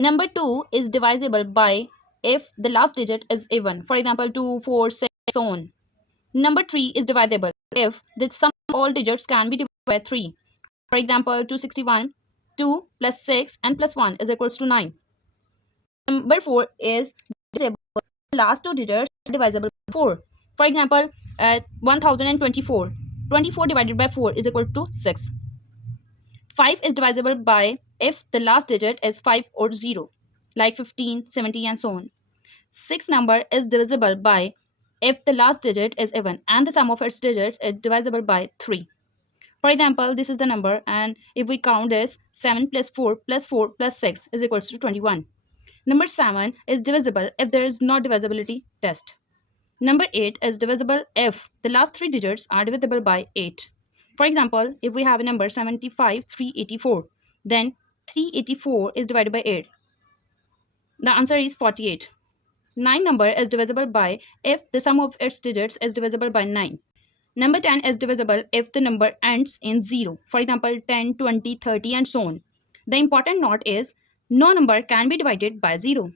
Number 2 is divisible by if the last digit is even. For example, 2, 4, 6, so on. Number 3 is divisible if the sum of all digits can be divided by 3. For example, 261, 2 plus 6 and plus 1 is equals to 9. Number 4 is divisible. The last two digits are divisible by 4. For example, 1024. 24 divided by 4 is equal to 6. 5 is divisible by if the last digit is 5 or 0, like 15, 70 and so on. 6 number is divisible by if the last digit is even and the sum of its digits is divisible by 3. For example, this is the number, and if we count this, 7 plus 4 plus 4 plus 6 is equals to 21. Number 7 is divisible if there is no divisibility test. Number 8 is divisible if the last three digits are divisible by 8. For example, if we have a number 75, 384, then 384 is divided by 8. The answer is 48. 9 number is divisible by if the sum of its digits is divisible by 9. Number 10 is divisible if the number ends in 0. For example, 10, 20, 30 and so on. The important note is no number can be divided by 0.